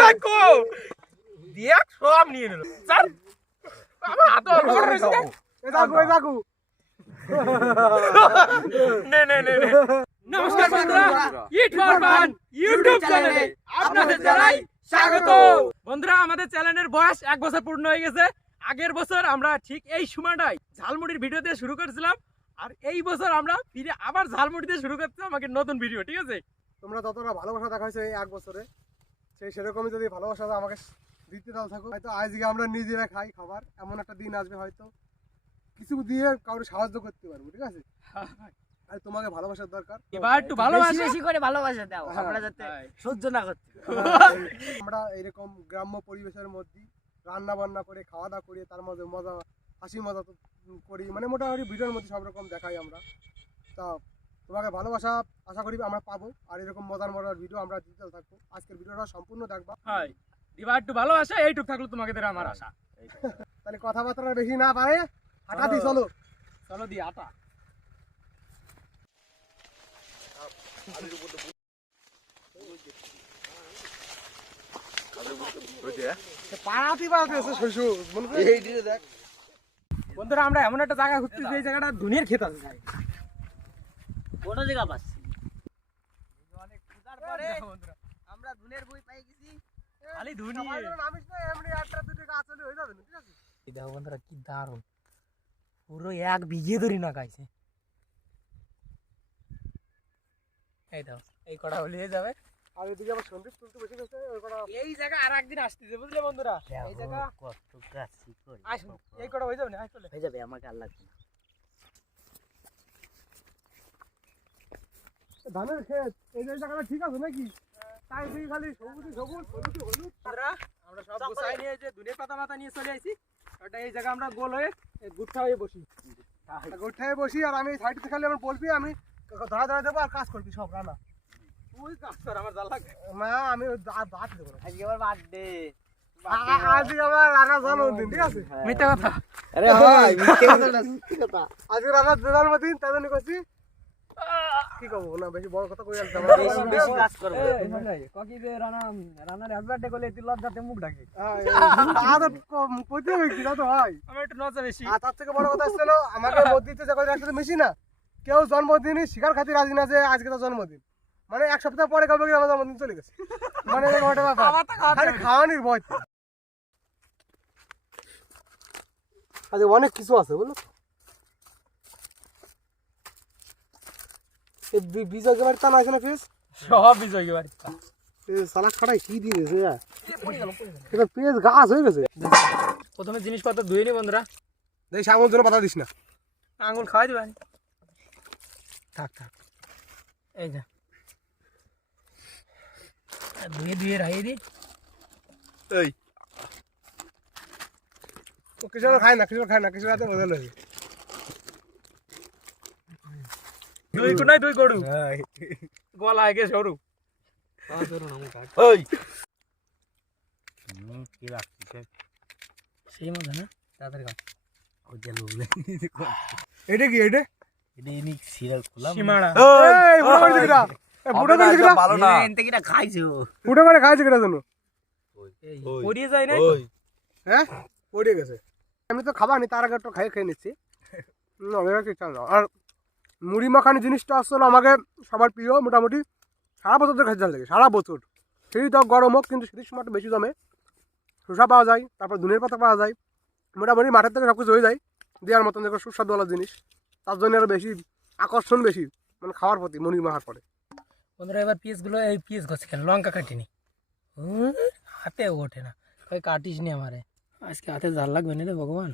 দেখো দেখ সব নিয়ে নিল। স্যার আমার হাতে অল্প করে রয়েছে দেখ। এ দেখো এ দেখো নে নে নে নে। নমস্কার বন্ধুরা ইট ফর ফান ইউটিউব চ্যানেলে আপনাদের জানাই স্বাগত। বন্ধুরা আমাদের চ্যানেলের বয়স এক বছর পূর্ণ হয়ে গেছে। আগের বছর আমরা ঠিক এই সময়টাই ঝালমুড়ির ভিডিও দিয়ে শুরু করেছিলাম। আর এই বছর আমরা ফিরে আবার ঝালমুড়ি দিয়ে শুরু করতে আমাকে নতুন ভিডিও ঠিক আছে? তোমরা যতটা ভালোবাসা দেখাইছো এই এক বছরে সেই সেরকমই যদি ভালোবাসা আমাকে দিতে দাও থাকো হয়তো আজকে আমরা নিজেরা খাই খাবার এমন একটা দিন আসবে হয়তো। কিছু দিয়ে কাউকে সাহায্য করতে পারব ঠিক আছে? আর তোমাকে ভালোবাসার দরকার। এবার একটু ভালোবাসি। বেশি করে ভালোবাসা দাও হ্যাঁ। আমরা যাতে সহ্য না করতে আমরা এরকম গ্রাম্য পরিবেশের মধ্যে রান্না বান্না করে খাওয়া দাওয়া করে তার মধ্যে মজা হাসি মজা তো করি। মানে মোটামুটি ভিডিওর মধ্যে সব রকম দেখাই আমরা। তা তোমাকে ভালোবাসা আশা করি আমরা পাবো। আর এরকম মজার মজার ভিডিও আমরা দিতে থাকব। আজকের ভিডিওটা সম্পূর্ণ দেখবা। হাই এবার একটু ভালোবাসা এইটুক থাকল তোমাকে দেওয়া আমার আশা। তাহলে কথাবার্তা বেশি না পারে হাঁটাতি চলো। চলো। দি আটা বন্ধুরা আমরা এমন একটা জায়গা ঘুরতে যে জায়গাটা দুনিয়ার খেত আছে জায়গা পাচ্ছি আমরা ধুনের বই পাই গেছি। খালি ধুনি। নামিস না, এমনি একটা দুটো গাছ হলে হয়ে যাবে না, ঠিক আছে? দেখো বন্ধুরা কি দারুণ। পুরো এক বিঘে ধরে না গাইছে। এই দাও এই কটা হলিয়ে যাবে। আর এদিকে আবার সন্দীপ তুলতে বসে গেছে, ওই কটা। এই জায়গা আর একদিন আসতেছে বুঝলে বন্ধুরা? এই জায়গা কত গাছ এই কটা হয়ে যাবে না? আসলে হয়ে যাবে আমাকে আর লাগবে না। ধানের ক্ষেত এই যে জায়গাটা ঠিক আছে নাকি? তাই তুই খালি সবুজ সবুজ হলুদ হলুদ। আমরা সব গোছাই নিয়ে যে দুনিয়ার পাতা মাথা নিয়ে চলে আইছি। ওটা এই জায়গা আমরা গোল হয়ে গুচ্ছা হয়ে বসি। গোঠায় বসি আর আমি সাইডে খালি আমার বলবি আমি ধরা ধরা দেবো আর কাজ করবি সব রান্না। তুই কাজ কর আমার জাল লাগে। না আমি বাদ দেবো আজকে আমার বার্থডে আ- আ- আজকে আমার রান্নার জন্মদিন ঠিক আছে? মিথ্যা কথা। আরে ভাই মিথ্যে কথা। আজকে রান্নার জন্মদিন তাই জন্য করছি। কি করব? না বেশি বড় কথা কই আসতে বেশি বেশি কাজ করব। ককি যে রানা রানার করলে তুই লজ্জাতে মুখ ডাকে কইতে হবে কি তো আমার একটু লজ্জা বেশি। আর তার থেকে বড় কথা ছিল আমাকে যে মিশি না কেউ জন্মদিনই শিকার খাতি রাজি না যে আজকে তো জন্মদিন। মানে এক সপ্তাহ পরে কবে আমার জন্মদিন চলে গেছে। মানে এরকম একটা ব্যাপার। হবে। খাওয়ানির ভয় আজকে অনেক কিছু আছে বুঝলো এই বি- বীজ একেবারে টানা আছে না ফিস সব বিজয় খাটাই কি দিয়েছে এটা পেঁয়াজ গাছ হয়ে গেছে। প্রথমে জিনিসপত্র ধুয়ে নি বন্ধুরা। দেখ সামন জন্য পাতা দিস না। আঙুল খাওয়াই থাক থাক। এই যা। ধুয়ে ধুয়ে রাখিয়ে দি। এই। ও কিছু খায় না কিছু খায় না কিছু রাতে বদল হয়েছে দুই কোনায় দুই গরু। গলা আগে সরু। ওই। কি লাগছে সেই মজা না? তাদের গাছ ওই যে লোক এটা কি এটা? এটা এনি সিরিয়াল খোলা সীমাড়া এই বুড়ো করে দিগরা এই বুড়ো করে দিগরা ভালো না। এনতে কিটা খাইছো বুড়ো করে খাইছে কিটা জানো পড়িয়ে যায় না হ্যাঁ? পড়ে গেছে। আমি তো খাবার নি তার আগে একটু খাই খেয়ে নিচ্ছি। না। আর মুড়ি মাখানি জিনিসটা আসলে আমাকে সবার প্রিয়, মোটামুটি সারা বছর ধরে ভালো লাগে সারা বছর। সেই তো গরম হোক, কিন্তু শীতের সময়টা বেশি দামে শসা পাওয়া যায়, তারপর ধনের পাতা পাওয়া যায়। মোটামুটি মাঠের থেকে সব কিছু হয়ে যায়, দেওয়ার মতন দেখো সুস্বাদুওয়ালা জিনিস। তার জন্য আরও বেশি আকর্ষণ বেশি মানে খাওয়ার প্রতি, মুড়ি মাখার পরে। বন্ধুরা, এবার পিসগুলো এই পিস গছে কেন? লঙ্কা কাটিনি। হাতে ওঠে না। কই কাটিস নি আমারে? আজকে হাতে জাল লাগবে না রে ভগবান।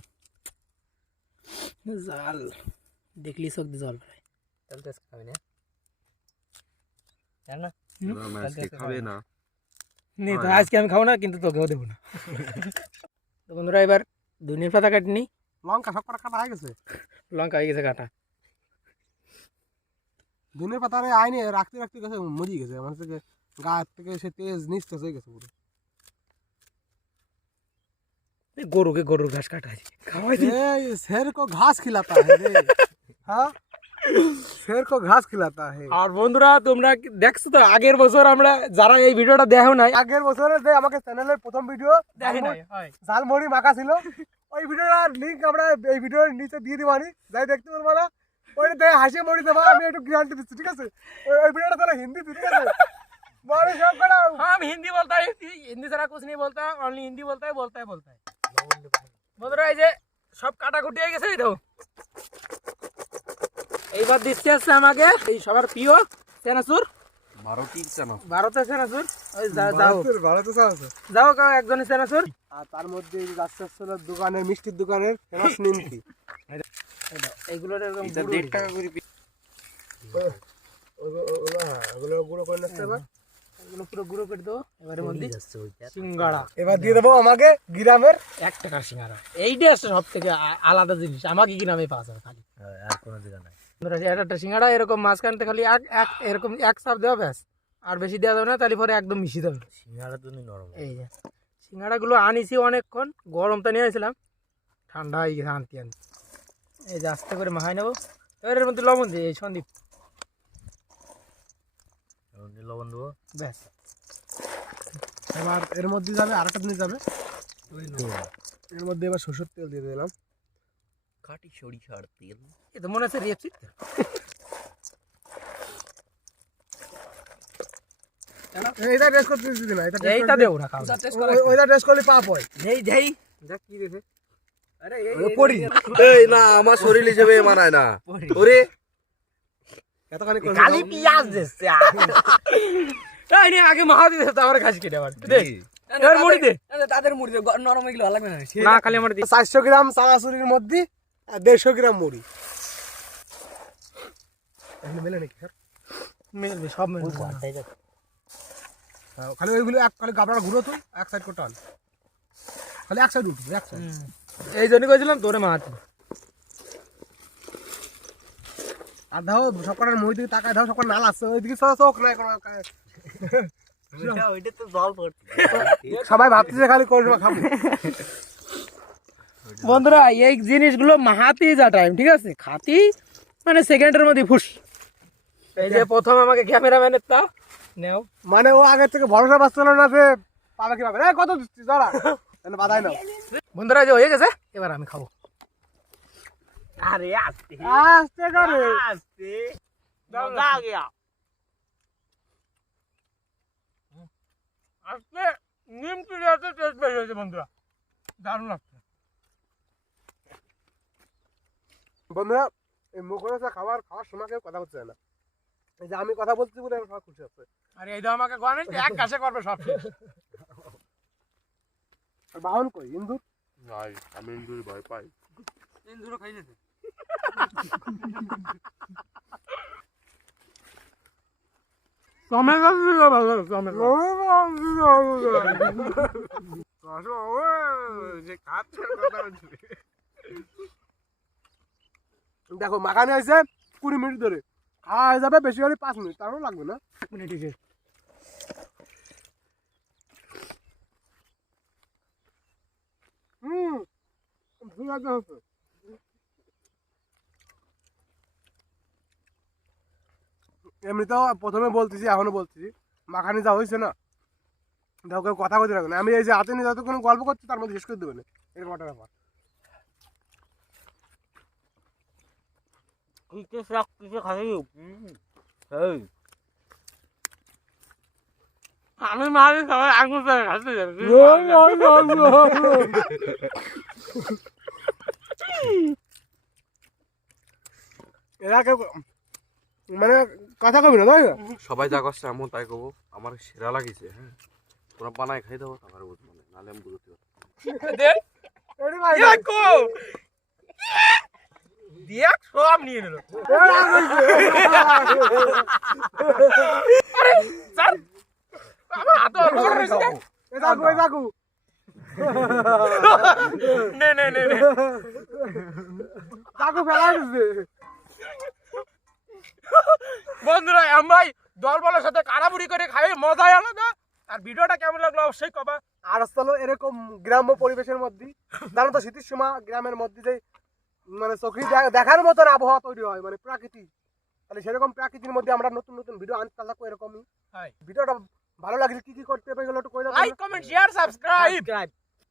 জাল দেখলি চোখ দিয়ে জল প্রায় চলতে খাবি না জান না খাবে না নে তো আজকে আমি খাবো না কিন্তু তোকেও দেবো না তো বন্ধুরা এবার ধনিয়ার পাতা কাটিনি লঙ্কা সব কটা কাটা হয়ে গেছে লঙ্কা হয়ে গেছে কাটা ধনের পাতা আরে আইনে রাখতে রাখতে গেছে মরি গেছে মানে থেকে গায়ের থেকে সে তেজ নিস্তেজ হয়ে গেছে পুরো এই গরুকে গরুর ঘাস কাটা আছে খাওয়াই দি ए शेर को घास खिलाता है रे हाँ शेर को घास खिलाता है আর বন্ধুরা তোমরা কি- দেখছো তো আগের বছর আমরা যারা এই ভিডিওটা দেখো নাই আগের বছরে যে আমাকে চ্যানেলের প্রথম ভিডিও দেখি নাই হয়। ঝালমুড়ি মাখা ছিল ওই ভিডিওটার লিংক আমরা এই ভিডিওর নিচে দিয়ে দিবানি যাই দেখতে পারবো না ওইটা দেখে হাসি মরি দেবো আমি একটু গ্যারান্টি দিচ্ছি ঠিক আছে ওই ওই ভিডিওটা তাহলে হিন্দি ঠিক আছে বড় সব কটা हम हिंदी बोलता है हिंदी ছাড়া कुछ नहीं बोलता ओनली हिंदी बोलता है बोलता है बोलता है বন্ধুরা এই যে সব কাটাকুটি হয়ে গেছে এই তো এইবার দিচ্ছে হচ্ছে আমাকে এই সবার প্রিয় ভারতের যাও। আছে কাউ একজনের আর তার মধ্যে যাচ্ছে হচ্ছে মিষ্টির দোকানের ফেমাস নিমকি। এইগুলোর এরকম দেড় টাকা করে ওগুলো- ওগুলো হ্যাঁ, গুঁড়ো করে নিচ্ছে এবার। এগুলো পুরো গুঁড়ো করে দেবো এবারে মধ্যে। সিঙ্গাড়া। এবার দিয়ে দেবো আমাকে গ্রামের এক টাকার সিঙ্গাড়া। এইটা সব থেকে আলাদা জিনিস। আমাকে কি নামে পাওয়া যাবে খালি। বন্ধুরা, এই একটা সিঙ্গাড়া এরকম মাঝখানতে খালি এক এক এরকম এক চাপ দেওয়া ব্যাস। আর বেশি দেওয়া যাবে না তাহলে পরে একদম মিশিয়ে দেবে এই যে সিঙ্গাড়াগুলো আনিছি অনেকক্ষণ গরমটা নিয়ে আসছিলাম ঠান্ডা হয়ে গেছে আনতে আনতে। এই যে আস্তে করে মাখাই নেব। এবার এর মধ্যে লবণ দিয়ে এই সন্দীপ। ব্যাস। এবার এর মধ্যে যাবে আরেকটা জিনিস যাবে। এর মধ্যে এবার সরষের তেল দিয়ে দিলাম। খাঁটি সরিষার তেল। এ তো মনে হচ্ছে রেপসিট এইটা টেস্ট করতে দিচ্ছি না এটা এইটা দেও না খাও ওইটা টেস্ট করলে পাপ হয় যেই যেই দেখ কি দেখে পড়ি। এই না আমার শরীর হিসেবে মানায় না। ওরে। এতখানি খালি পিঁয়াজ দিচ্ছে এই নিয়ে আগে মাহা দিতে তারপরে খাসি কেটে আবার। দে এবার মুড়ি দে। তাদের মুড়ি নরম এগুলো ভালো লাগবে না না খালি আমার দি চারশো গ্রাম চানাচুরির মধ্যে আর দেড়শো গ্রাম মুড়ি। মেলে নাকি স্যার? মিলবে সব মিলবে। হ্যাঁ, খালি ওইগুলো এক খালি গাবড়া ঘুরো তো এক সাইড করে টান খালি এক সাইড উঠবে এক সাইড এই জন্য কইছিলাম তোরে মাহাতি আর দাও সব কটার মই দিকে তাকায় দাও সব কটা নাল আসছে ওইদিকে সব চোখ নাই কোনো সবাই ভাবতেছে খালি করে খাব। বন্ধুরা এই জিনিসগুলো মাহাতি যা টাইম ঠিক আছে? খাতি মানে সেকেন্ডের মধ্যে ফুস। এই যে প্রথম আমাকে ক্যামেরাম্যানের তা নেও। মানে ও আগের থেকে ভরসা পাচ্ছিল না যে পাবে কি পাবে এই কত দিচ্ছিস? দাঁড়া। বাধাই নাও। বন্ধুরা যে হয়ে গেছে এবার আমি খাব। আরে আস্তে। আস্তে করে। আস্তে। মজা আ গয়া। আজকে নিম চুরি আছে টেস্ট বেশি হয়েছে বন্ধুরা। দারুণ লাগছে। বন্ধুরা এই মুখে খাবার খাওয়ার সময় কেউ কথা বলছে না। এই যে আমি কথা বলছি বলে আমি সবাই খুশি হচ্ছে। আর এই দাও আমাকে গভর্নমেন্ট এক কাছে করবে সব বাহন কই? ইন্দুর? নাই আমি ইন্দুরি ভয় পাই। ইন্দুরও খাই টমেটো দিলে ভালো লাগে, টমেটো। দেখো মাখানি হয়েছে কুড়ি মিনিট ধরে। খাওয়া হয়ে যাবে বেশি হলে পাঁচ মিনিট তারও লাগবে না। এক মিনিট এই হুম হচ্ছে এমনিতেও প্রথমে বলতেছি এখনও বলতেছি মাখানি যা হয়েছে না দেখো কেউ কথা বলতে রাখবে না। আমি এই যে হাতে নিয়ে যতক্ষণ গল্প করছি তার মধ্যে শেষ করে দেবে না। এরকম একটা ব্যাপার। সব কিসে খাই এই আমি মারি সবাই আঙুল ধরে খাইতে যাবে এরা কেউ মানে কথা কবি না তাই না সবাই যা করছে এমন তাই কব আমার সেরা লাগিছে হ্যাঁ তোরা বানাই খাই দেবো তারপরে বুঝব না নাহলে আমি বুঝতে পারব দে এরে ভাই, সব নিয়ে নিল। স্যার আমার হাতে অল্প করে রয়েছে দেখ। এ কাকু এ কাকু নে নে নে নে। কাকু ফেলা দিচ্ছে বন্ধুরা আমরাই দল বলের সাথে কারাবুড়ি করে খাই মজাই আলাদা। আর ভিডিওটা কেমন লাগল অবশ্যই কবা। আর হলো এরকম গ্রাম্য পরিবেশের মধ্যে জানো তো শীতের সময় গ্রামের মধ্যে যে মানে চোখে দেখার মতন আবহাওয়া তৈরি হয় মানে প্রাকৃতিক তাহলে সেরকম প্রাকৃতির মধ্যে আমরা নতুন নতুন ভিডিও আনতে থাকব এরকমই। ভিডিওটা ভালো লাগলে কি কি করতে হবে একটু কই লাইক কমেন্ট শেয়ার সাবস্ক্রাইব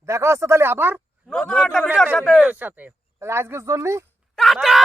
দেখা হচ্ছে তাহলে আবার নতুন একটা ভিডিওর সাথে। সাথে। তাহলে আজকের জন্য টাটা!